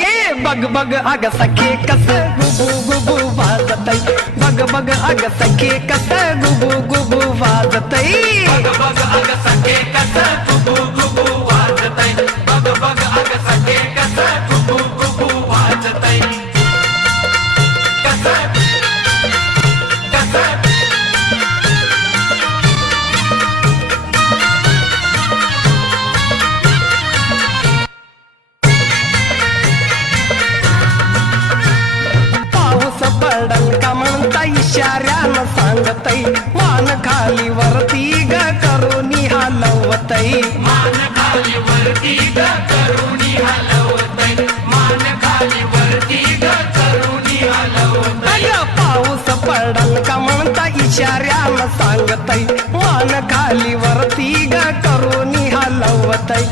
ये बग बग अग सखे कस गुबू गुबू वाजतई, बग बग अग सखे कस गुबू गुबू वाजतई, बग बग अग सखे कस गुबू गुबू वाजतई, बग बग अग सखे कस गुबू गुबू वाजतई, कस कस पाऊस पडल का म्हणता इशाऱ्यानं सांगतई, मान खाली वरती ग करूनी हलवतई, मान खाली वरती ग करुणी हलवतई, मान खाली वरती ग करुणी हलवतई, अग पाऊस पडल का म्हणता इशाऱ्यानं सांगतई, मान खाली वरती ग करूनी हलवतई.